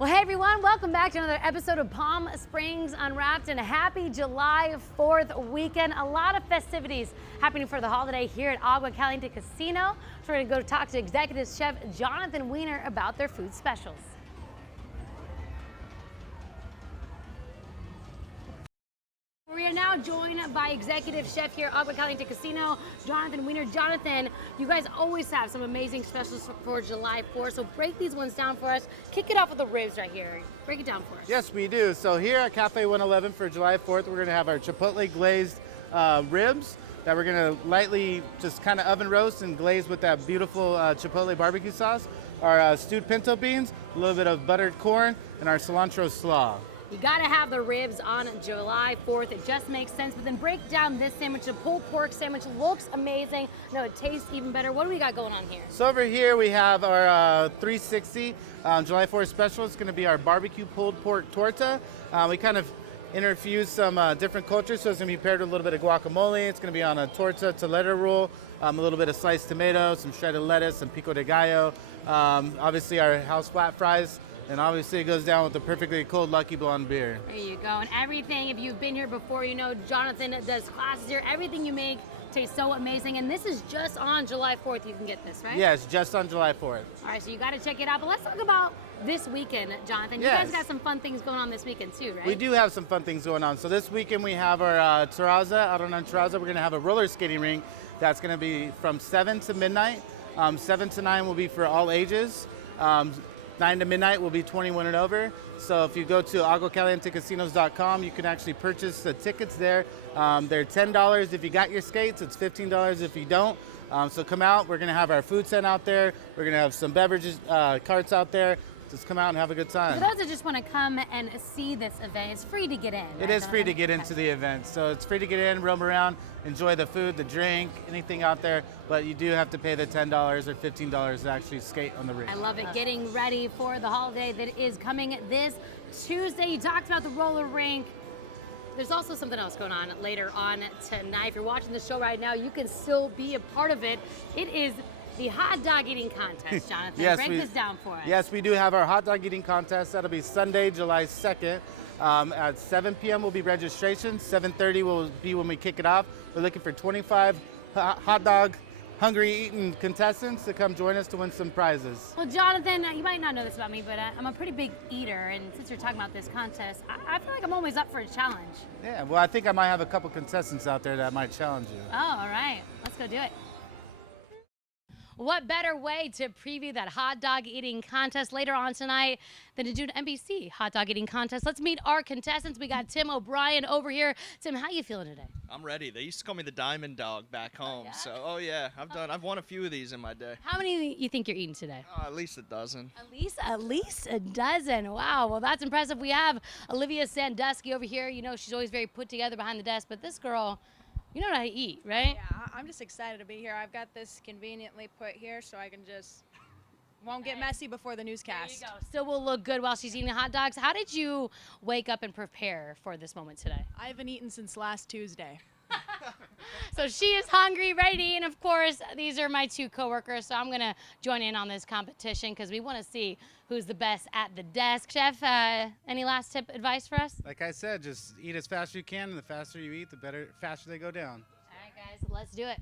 Well, hey everyone, welcome back to another episode of Palm Springs Unwrapped, and a happy July 4th weekend. A lot of festivities happening for the holiday here at Agua Caliente Casino. So we're gonna go talk to Executive Chef Jonathan Weiner about their food specials. We are now joined by Executive Chef here at Agua Caliente Casino, Jonathan Weiner. Jonathan, you guys always have some amazing specials for July 4th, so break these ones down for us. Kick it off with the ribs right here. Break it down for us. Yes, we do. So here at Cafe 111 for July 4th, we're gonna have our chipotle glazed ribs that we're gonna lightly just kind of oven roast and glaze with that beautiful chipotle barbecue sauce. Our stewed pinto beans, a little bit of buttered corn, and our cilantro slaw. You gotta have the ribs on July 4th. It just makes sense. But then break down this sandwich. The pulled pork sandwich looks amazing. No, it tastes even better. What do we got going on here? So over here we have our 360 July 4th special. It's gonna be our barbecue pulled pork torta. We kind of interfuse some different cultures, so it's gonna be paired with a little bit of guacamole. It's gonna be on a torta toledo roll, a little bit of sliced tomato, some shredded lettuce, some pico de gallo. Obviously our house flat fries. And obviously it goes down with the perfectly cold Lucky Blonde beer. There you go. And everything, if you've been here before, you know Jonathan does classes here. Everything you make tastes so amazing. And this is just on July 4th you can get this, right? Yes, just on July 4th. All right, so you got to check it out. But let's talk about this weekend, Jonathan. You guys got some fun things going on this weekend too, right? We do have some fun things going on. So this weekend we have our terraza, out on terraza. We're going to have a roller skating rink that's going to be from 7 to midnight. 7 to 9 will be for all ages. 9 to midnight will be 21 and over. So if you go to aguacalientecasinos.com, you can actually purchase the tickets there. They're $10 if you got your skates. It's $15 if you don't. So come out. We're going to have our food tent out there. We're going to have some beverages carts out there. Just come out and have a good time. For those that just want to come and see this event, it's free to get in. It is free to get into the event. So it's free to get in, roam around, enjoy the food, the drink, anything out there. But you do have to pay the $10 or $15 to actually skate on the rink. I love it. Getting ready for the holiday that is coming this Tuesday. You talked about the roller rink. There's also something else going on later on tonight. If you're watching the show right now, you can still be a part of it. It is the hot dog eating contest, Jonathan. Yes, break this down for us. Yes, we do have our hot dog eating contest. That'll be Sunday, July 2nd. At 7 p.m. will be registration. 7:30 will be when we kick it off. We're looking for 25 hot dog hungry eating contestants to come join us to win some prizes. Well, Jonathan, you might not know this about me, but I'm a pretty big eater, and since you're talking about this contest, I feel like I'm always up for a challenge. Yeah, well, I think I might have a couple contestants out there that might challenge you. Oh, all right. Let's go do it. What better way to preview that hot dog eating contest later on tonight than to do an NBC hot dog eating contest? Let's meet our contestants. We got Tim O'Brien over here. Tim, how you feeling today? I'm ready. They used to call me the Diamond Dog back home. yeah? So, I've won a few of these in my day. How many you think you're eating today? At least a dozen. At least a dozen. Wow. Well, that's impressive. We have Olivia Sandusky over here. You know, she's always very put together behind the desk, but this girl, you know how to eat, right? Yeah, I'm just excited to be here. I've got this conveniently put here so I can won't get messy before the newscast. There you go. Still will look good while she's eating hot dogs. How did you wake up and prepare for this moment today? I haven't eaten since last Tuesday. So she is hungry, ready to eat, and of course, these are my two coworkers, so I'm going to join in on this competition because we want to see who's the best at the desk. Chef, any last tip advice for us? Like I said, just eat as fast as you can, and the faster you eat, the faster they go down. All right, guys, let's do it.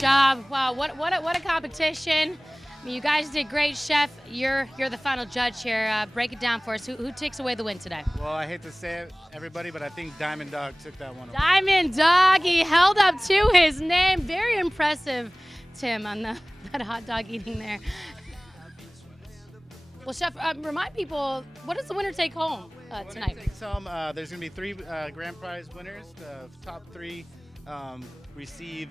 Job. Wow, what a competition. I mean, you guys did great, Chef. You're the final judge here. Break it down for us. Who takes away the win today? Well, I hate to say it, everybody, but I think Diamond Dog took that one away. Diamond Dog, he held up to his name. Very impressive, Tim, on that hot dog eating there. Well, Chef, remind people, what does the winner take home tonight? Takes home, there's going to be 3 grand prize winners. The top 3 receive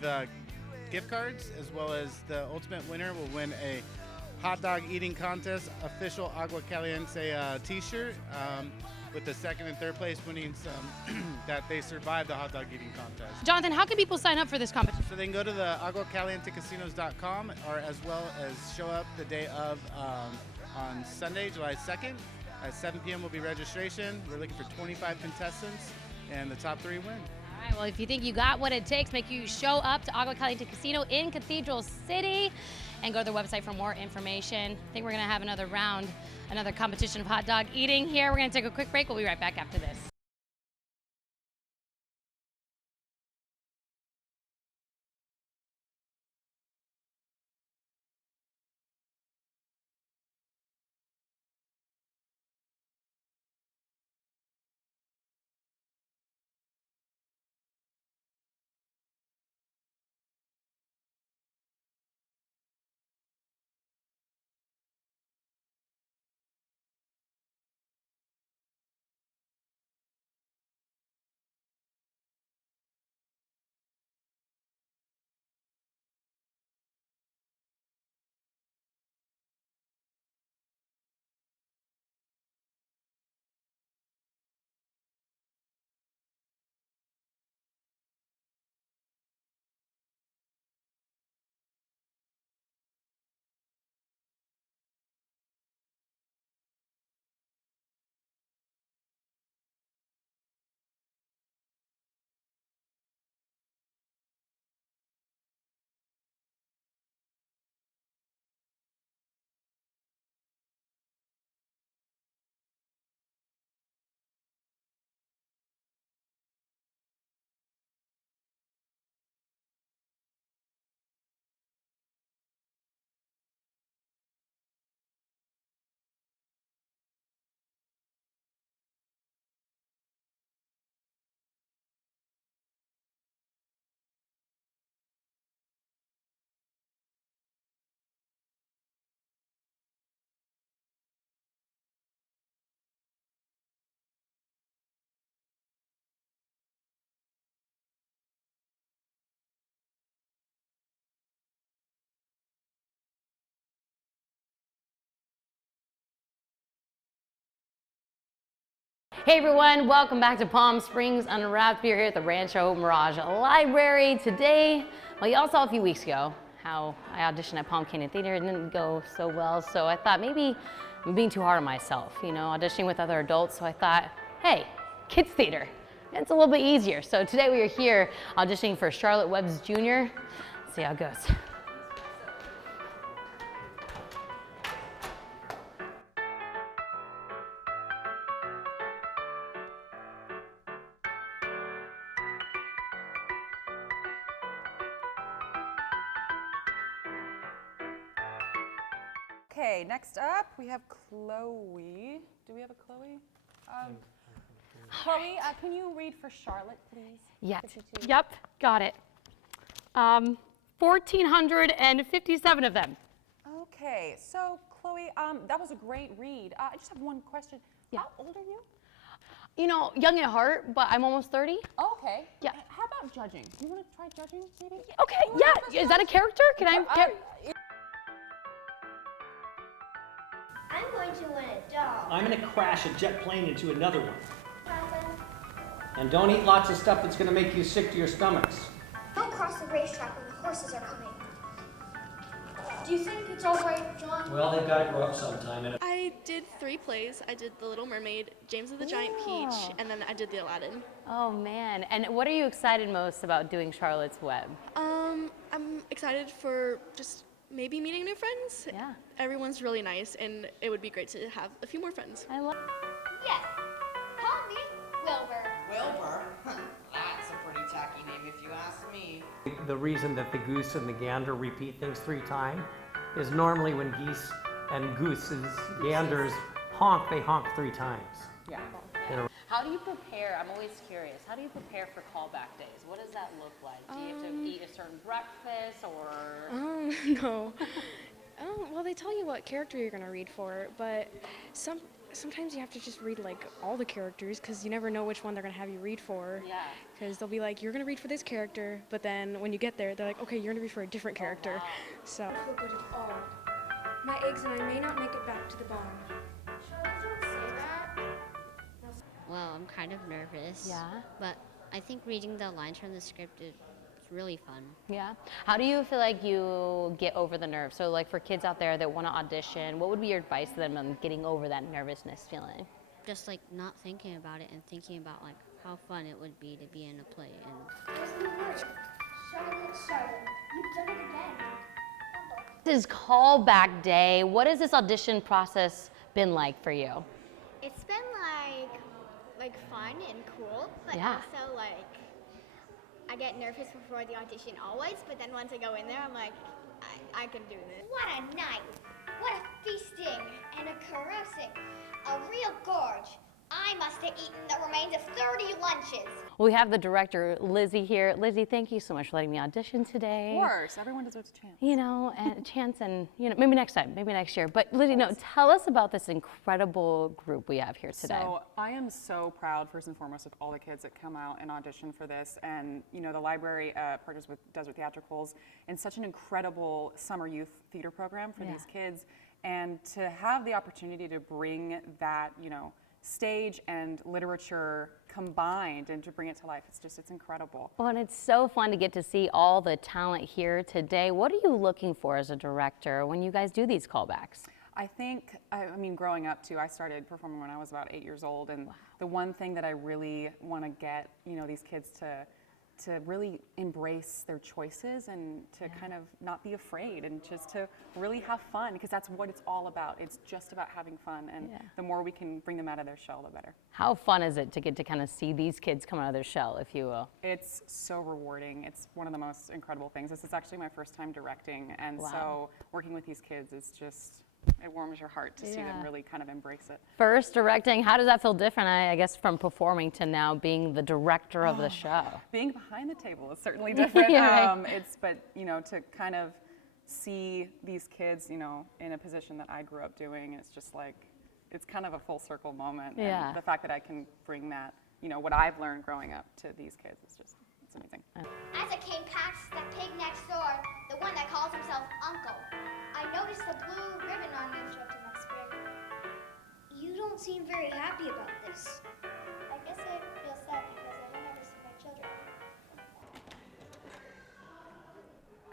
gift cards, as well as the ultimate winner will win a hot dog eating contest official Agua Caliente t-shirt, with the 2nd and 3rd place winning some that they survived the hot dog eating contest. Jonathan, how can people sign up for this competition? So they can go to the aguacalientecasinos.com, or as well as show up the day of on Sunday, July 2nd. At 7 p.m. will be registration. We're looking for 25 contestants, and the top 3 win. All right, well, if you think you got what it takes, make you show up to Agua Caliente Casino in Cathedral City and go to their website for more information. I think we're going to have another round, another competition of hot dog eating here. We're going to take a quick break. We'll be right back after this. Hey everyone, welcome back to Palm Springs Unwrapped. We're here at the Rancho Mirage Library today. Well, y'all saw a few weeks ago how I auditioned at Palm Canyon Theater. It didn't go so well, so I thought maybe I'm being too hard on myself, you know, auditioning with other adults. So I thought, hey, kids theater, it's a little bit easier. So today we are here auditioning for Charlotte Webbs Jr. Let's see how it goes. Okay, next up we have Chloe. Do we have a Chloe? Chloe, can you read for Charlotte, please? Yes. 52. Yep, got it. 1,457 of them. Okay, so Chloe, that was a great read. I just have one question. Yeah. How old are you? You know, young at heart, but I'm almost 30. Okay. Yeah. How about judging? Do you want to try judging, maybe? Okay, yeah. Is that a character? Can I? I'm going to win a dog. I'm going to crash a jet plane into another one. And don't eat lots of stuff that's going to make you sick to your stomachs. Don't cross the racetrack when the horses are coming. Do you think it's all right, John? Well, they've got to grow up sometime. And I did 3 plays. I did The Little Mermaid, James of the Giant Peach, and then I did The Aladdin. Oh man! And what are you excited most about doing Charlotte's Web? I'm excited for just maybe meeting new friends. Yeah. Everyone's really nice, and it would be great to have a few more friends. I love. Yes. Call me Wilbur. Wilbur? That's a pretty tacky name if you ask me. the reason that the goose and the gander repeat things 3 times is normally when geese and ganders honk, they honk 3 times. Yeah. How do you prepare? I'm always curious. How do you prepare for callback days? What does that look like? Do you have to eat a certain breakfast or? No. Oh, well, they tell you what character you're gonna read for, but sometimes you have to just read like all the characters because you never know which one they're gonna have you read for. Yeah. Because they'll be like, you're gonna read for this character, but then when you get there, they're like, okay, you're gonna read for a different character. So. I feel good at all. My eggs and I may not make it back to the barn. Charlotte, don't say that. Well, I'm kind of nervous. Yeah. But I think reading the lines from the script is really fun. Yeah. How do you feel like you get over the nerves? So like for kids out there that want to audition, what would be your advice to them on getting over that nervousness feeling? Just like not thinking about it and thinking about like how fun it would be to be in a play. And There's the word. Charlotte, you've done it again. This is callback day. What has this audition process been like for you? It's been like fun and cool, but Yeah. also like I get nervous before the audition always, but then once I go in there, I'm like, I can do this. What a night. What a feasting and a carousing. A real gorge. I must have eaten the remains of 30 lunches. We have the director, Lizzie, here. Lizzie, thank you so much for letting me audition today. Of course, everyone deserves a chance. You know, and a chance, and you know, maybe next time, maybe next year. But Lizzie, no, tell us about this incredible group we have here today. So I am so proud, first and foremost, of all the kids that come out and audition for this. And you know, the library partners with Desert Theatricals and such an incredible summer youth theater program for these kids. And to have the opportunity to bring that, you know, stage and literature combined and to bring it to life, it's incredible. Well, and it's so fun to get to see all the talent here today. What are you looking for as a director when you guys do these callbacks? I think, I mean, growing up too, I started performing when I was about 8 years old, and the one thing that I really want to get, you know, these kids to really embrace their choices and to kind of not be afraid and just to really have fun, because that's what it's all about. It's just about having fun, and the more we can bring them out of their shell, the better. How fun is it to get to kind of see these kids come out of their shell, if you will? It's so rewarding. It's one of the most incredible things. This is actually my first time directing, and so working with these kids is just, it warms your heart to see them really kind of embrace it. First directing, how does that feel different, I guess, from performing to now being the director of the show? Being behind the table is certainly different. But you know, to kind of see these kids, you know, in a position that I grew up doing, it's just like, it's kind of a full circle moment. Yeah. And the fact that I can bring that, you know, what I've learned growing up to these kids is just, it's amazing. As I came past the pig next door, the one that calls himself Uncle, I noticed the blue ribbon on you. Interrupted my spirit. You don't seem very happy about this. I guess I feel sad because I don't ever see my children.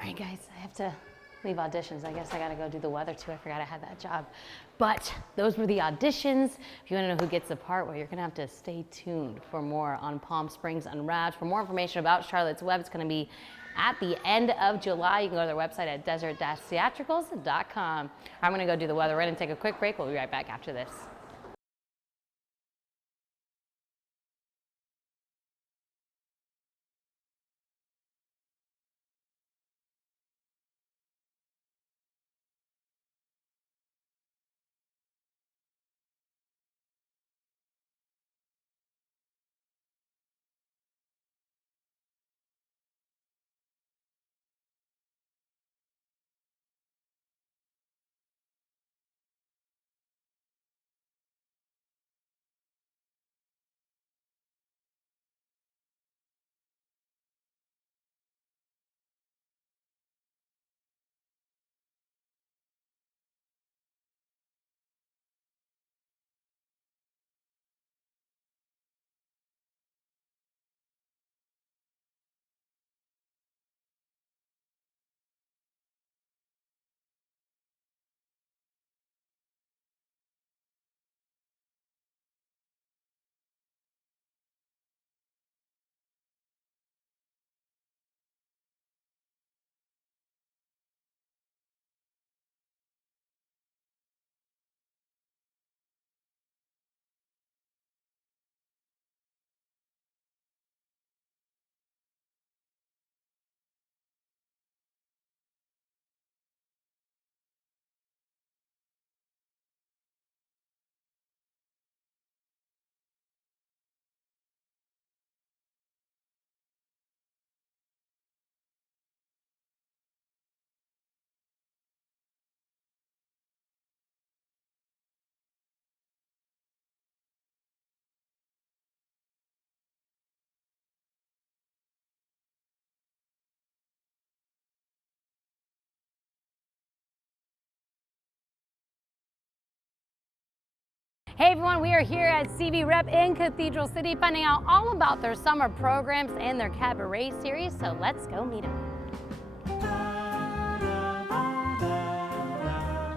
All right, guys, I have to leave auditions. I guess I gotta go do the weather too. I forgot I had that job. But those were the auditions. If you wanna know who gets the part, well, you're gonna have to stay tuned for more on Palm Springs Unwrapped. For more information about Charlotte's Web, it's gonna be at the end of July. You can go to their website at desert-theatricals.com. I'm gonna go do the weather. We're gonna take a quick break. We'll be right back after this. Hey everyone, we are here at CV Rep in Cathedral City finding out all about their summer programs and their cabaret series, so let's go meet them.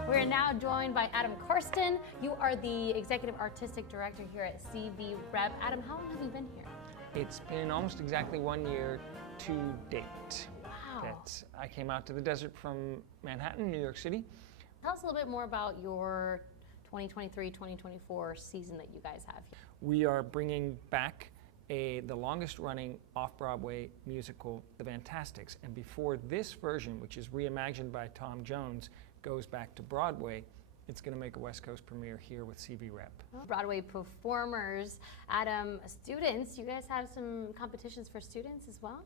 We're now joined by Adam Karsten. You are the Executive Artistic Director here at CV Rep. Adam, how long have you been here? It's been almost exactly 1 year to date. Wow. I came out to the desert from Manhattan, New York City. Tell us a little bit more about your 2023-2024 season that you guys have here. We are bringing back the longest running off-Broadway musical, The Fantastics. And before this version, which is reimagined by Tom Jones, goes back to Broadway, it's going to make a West Coast premiere here with CV Rep. Broadway performers, Adam, students, you guys have some competitions for students as well?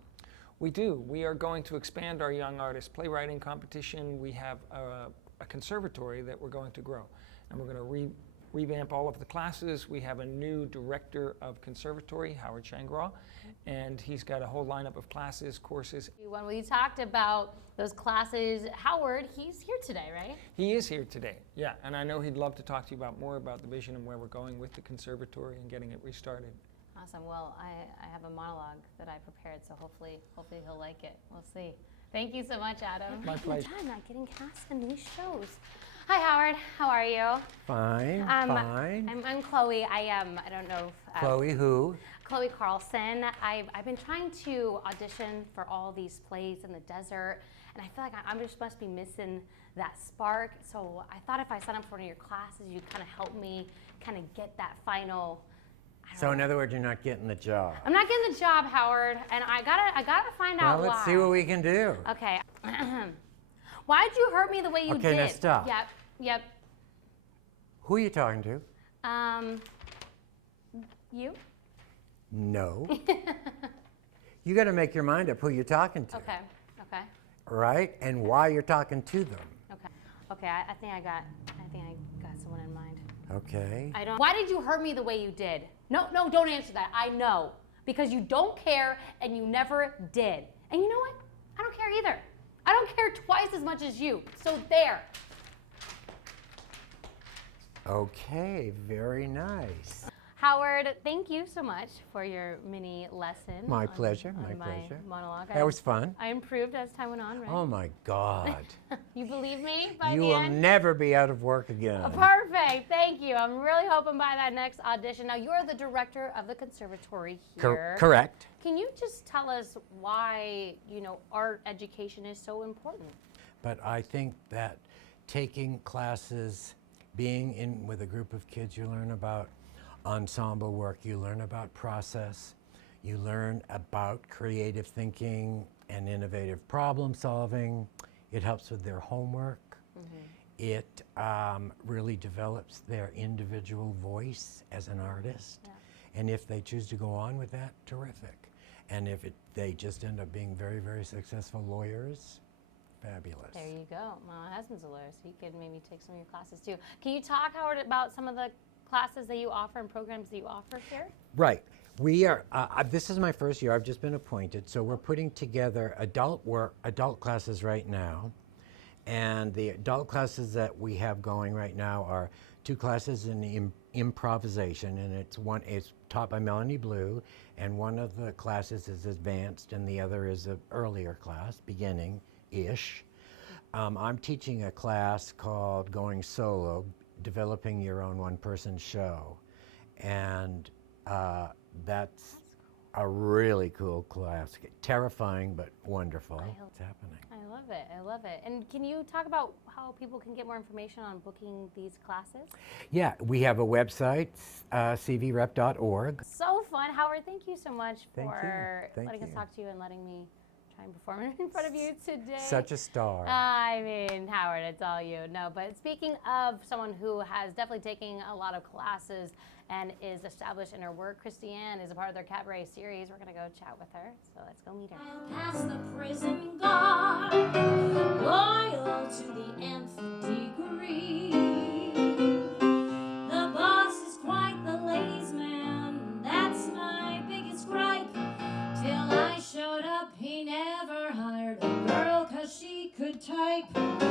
We do. We are going to expand our young artist playwriting competition. We have a conservatory that we're going to grow. And we're going to revamp all of the classes. We have a new director of conservatory, Howard Shangraw, and he's got a whole lineup of classes, courses. When we talked about those classes, Howard, he's here today, right? He is here today, yeah, and I know he'd love to talk to you about more about the vision and where we're going with the conservatory and getting it restarted. Awesome. Well, I have a monologue that I prepared, so hopefully he'll like it. We'll see. Thank you so much, Adam. My pleasure. I'm not getting cast in these shows. Hi, Howard. How are you? Fine, fine. I'm Chloe. I don't know if, Chloe who? Chloe Carlson. I've been trying to audition for all these plays in the desert, and I feel like I just must be missing that spark. So I thought if I signed up for one of your classes, you'd kind of help me kind of get that final. So in other words, you're not getting the job. I'm not getting the job, Howard, and I gotta find out why. Well, let's see what we can do. Okay. Why'd you hurt me the way you did? Okay, now stop. Yep. Who are you talking to? You? No. You got to make your mind up who you're talking to. Okay. Right? And why you're talking to them. Okay. I think I got someone in mind. Okay. Why did you hurt me the way you did? No, don't answer that. I know. Because you don't care and you never did. And you know what? I don't care either. I don't care twice as much as you. So there. Okay, very nice. Howard, thank you so much for your mini lesson. My pleasure, my my pleasure. Monologue. That was fun. I improved as time went on, right? Oh my God. You believe me by You the will end? never be out of work again. Perfect, thank you. I'm really hoping by that next audition. Now, you're the director of the conservatory here. Correct. Can you just tell us why, art education is so important? But I think that taking classes, being in with a group of kids, you learn about ensemble work, you learn about process, you learn about creative thinking and innovative problem solving. It helps with their homework. It really develops their individual voice as an artist. Yeah. And if they choose to go on with that, terrific. And if they just end up being very, very successful lawyers, fabulous. There you go. My husband's a lawyer, so he could maybe take some of your classes too. Can you talk, Howard, about some of the classes that you offer and programs that you offer here? Right. We are, this is my first year, I've just been appointed, so we're putting together adult classes right now. And the adult classes that we have going right now are 2 classes in improvisation, and one is taught by Melanie Blue, and one of the classes is advanced, and the other is an earlier class, beginning-ish. I'm teaching a class called Going Solo, Developing Your Own One-Person Show, and that's a really cool class. Terrifying, but wonderful. It's happening. I love it. And can you talk about how people can get more information on booking these classes? Yeah, we have a website, cvrep.org. So fun. Howard, thank you so much for Thank letting us you. talk to you and letting me try and perform in front of you today. Such a star. I mean, Howard, it's all you. No, but speaking of someone who has definitely taken a lot of classes and is established in her work, Christiane is a part of their cabaret series. We're going to go chat with her, so let's go meet her. Pass the prison guard, loyal to the nth degree. The boss is quite the ladies' man, that's my biggest gripe. Till I showed up, he never hired a girl 'cause she could type.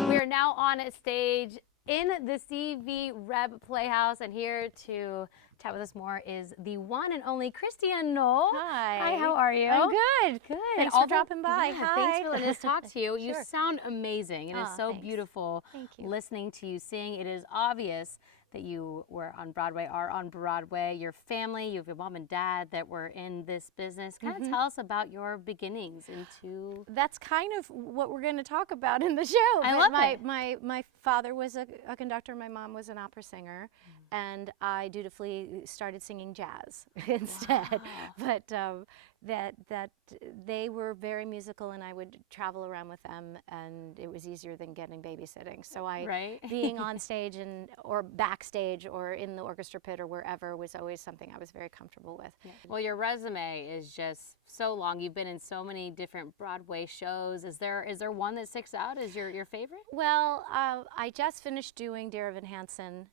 We are now on stage in the CV Rep Playhouse, and here to chat with us more is the one and only Christiane Knoll. Hi. Hi, how are you? I'm good, good. Thanks for dropping by. Yeah, Hi. Thanks for letting us talk to you. You Sure. sound amazing. It is so thanks. beautiful Thank you. listening to you sing. It is obvious that you were on Broadway, are on Broadway. Your family, you have your mom and dad that were in this business. Kind of tell us about your beginnings into... That's kind of what we're going to talk about in the show. I But love my, it. My father was a conductor, my mom was an opera singer, and I dutifully started singing jazz instead. But that they were very musical, and I would travel around with them, and it was easier than getting babysitting. So being on stage or backstage or in the orchestra pit or wherever was always something I was very comfortable with. Yeah. Well, your resume is just so long. You've been in so many different Broadway shows. Is there one that sticks out as your favorite? Well, I just finished doing Dear Evan Hansen.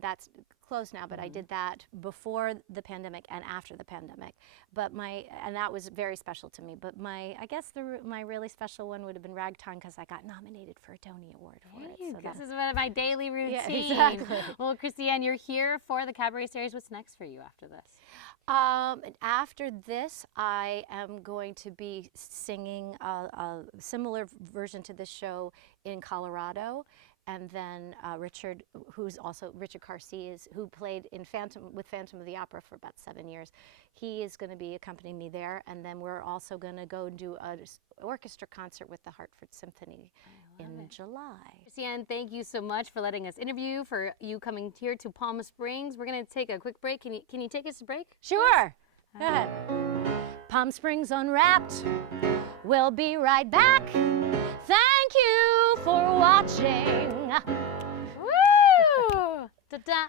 That's closed now, but I did that before the pandemic and after the pandemic. But and that was very special to me. But I guess my really special one would have been Ragtime, because I got nominated for a Tony Award for it. So This is one of my daily routine. Yeah, exactly. Well, Christiane, you're here for the cabaret series. What's next for you after this? After this, I am going to be singing a similar version to this show in Colorado. And then Richard Carcy, who played in Phantom of the Opera for about 7 years. He is going to be accompanying me there. And then we're also going to go and do an orchestra concert with the Hartford Symphony in July. Christiane, thank you so much for letting us interview, for you coming here to Palm Springs. We're going to take a quick break. Can you take us a break? Sure. Go ahead. Palm Springs Unwrapped. We'll be right back. Thank you for watching. Woo! Da-da.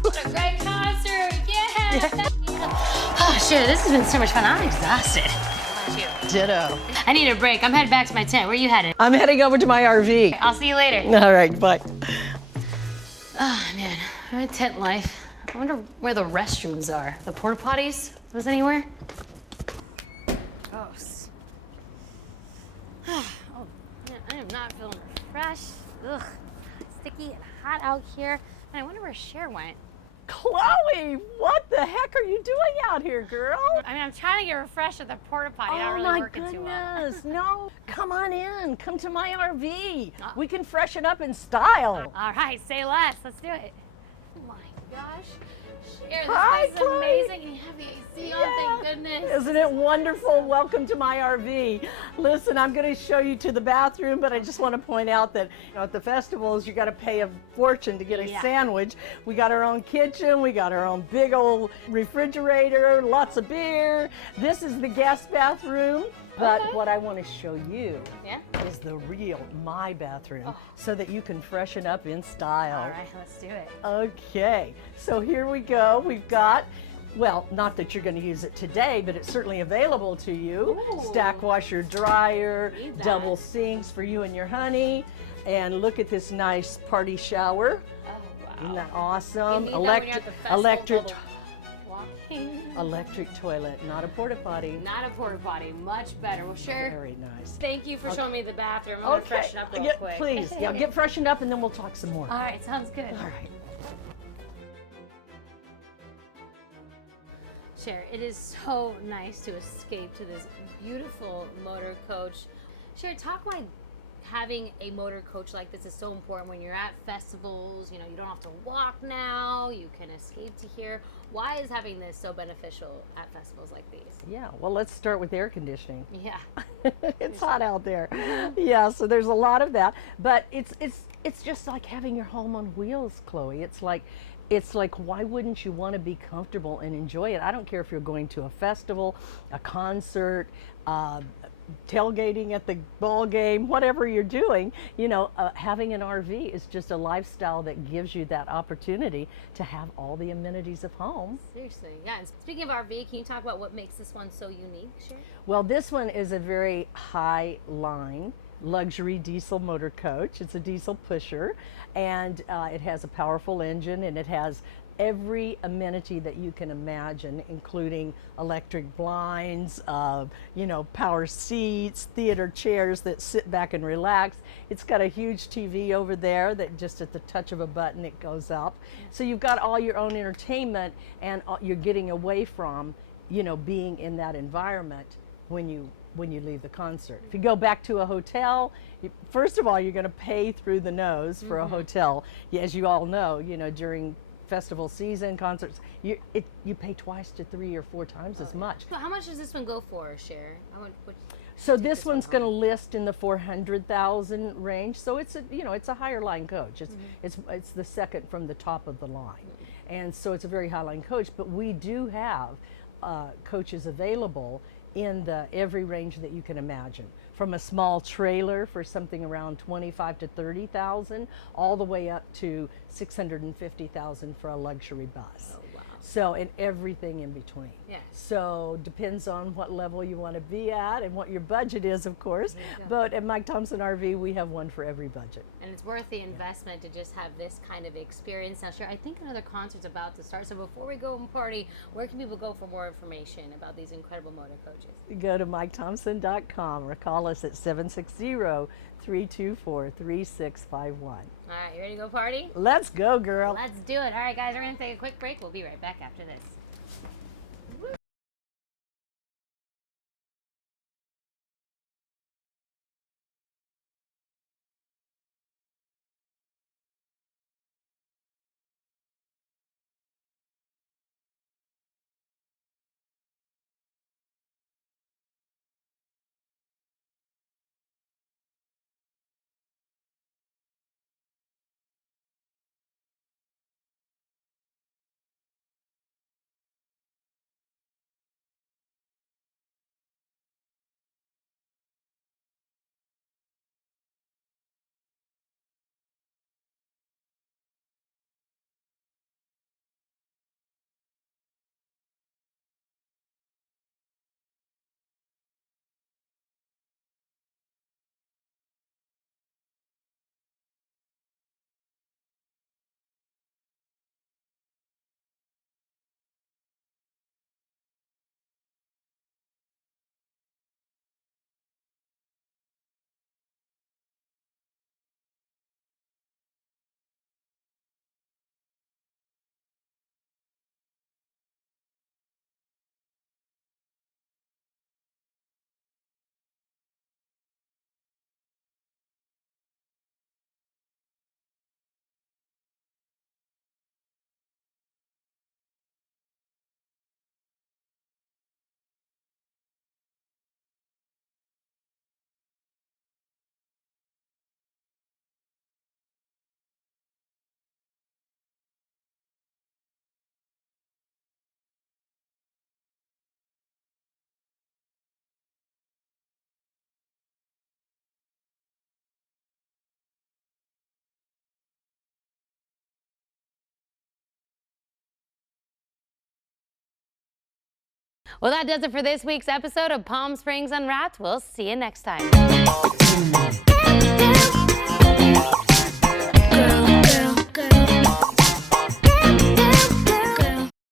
What a great concert! Yeah! Oh shit, this has been so much fun. I'm exhausted. How about you? Ditto. I need a break. I'm headed back to my tent. Where are you headed? I'm heading over to my RV. I'll see you later. All right, bye. Oh man, my tent life. I wonder where the restrooms are. The porta potties? Was anywhere? Gross. Oh man, I am not feeling refreshed. Ugh, sticky and hot out here. And I wonder where Cher went. Chloe, what the heck are you doing out here, girl? I mean, I'm trying to get refreshed at the porta potty. Not really working too well. Goodness, no, come on in. Come to my RV. We can freshen up in style. All right, say less. Let's do it. my gosh. Cher, this Hi, place is Chloe. amazing. And you have the AC on, thank goodness. Isn't it wonderful? Welcome to my RV. Listen, I'm going to show you to the bathroom, but I just want to point out that at the festivals, you got to pay a fortune to get a sandwich. We got our own kitchen. We got our own big old refrigerator, lots of beer. This is the guest bathroom. But what I want to show you is the real, my bathroom, so that you can freshen up in style. All right, let's do it. Okay, so here we go. We've got, well, not that you're going to use it today, but it's certainly available to you. Stack washer, dryer, double sinks for you and your honey. And look at this nice party shower. Oh, wow. Isn't that awesome? You need that when you're at the festival Electric walking. electric toilet, not a porta potty. Not a porta potty, much better. Well, sure. Very nice. Thank you for showing me the bathroom. I'm gonna freshen up real quick. Please, get freshened up and then we'll talk some more. All right, sounds good. All right. Cher, it is so nice to escape to this beautiful motor coach. Cher, talk why having a motor coach like this is so important when you're at festivals. You know, you don't have to walk now. You can escape to here. Why is having this so beneficial at festivals like these? Yeah, well, let's start with air conditioning. Yeah. It's hot out there. Yeah, so there's a lot of that. But it's just like having your home on wheels, Chloe. It's like why wouldn't you want to be comfortable and enjoy it? I don't care if you're going to a festival, a concert, tailgating at the ball game, whatever you're doing, you know, having an RV is just a lifestyle that gives you that opportunity to have all the amenities of home. Seriously, yeah. And speaking of RV, can you talk about what makes this one so unique, Cher? Well, this one is a very high line luxury diesel motor coach. It's a diesel pusher, and it has a powerful engine, and it has every amenity that you can imagine, including electric blinds, you know, power seats, theater chairs that sit back and relax. It's got a huge TV over there that just at the touch of a button it goes up. So you've got all your own entertainment, and you're getting away from, you know, being in that environment when you leave the concert. If you go back to a hotel, first of all, you're going to pay through the nose for a hotel. As you all know, you know, during festival season, concerts, you pay twice to 3 or 4 times as much. So how much does this one go for, Cher? So this one's going to list in the 400,000 range. So it's a higher line coach. It's the second from the top of the line, and so it's a very high line coach. But we do have coaches available in every range that you can imagine, from a small trailer for something around 25 to 30,000, all the way up to 650,000 for a luxury bus. Oh, wow. So, and everything in between. Yeah. So depends on what level you want to be at and what your budget is, of course. But at Mike Thompson RV, we have one for every budget. And it's worth the investment to just have this kind of experience. Now, Cher, I think another concert's about to start. So before we go and party, where can people go for more information about these incredible motor coaches? Go to MikeThompson.com or call us at 760-324-3651. All right, you ready to go party? Let's go, girl. Let's do it. All right, guys, we're going to take a quick break. We'll be right back after this. Well, that does it for this week's episode of Palm Springs Unwrapped. We'll see you next time.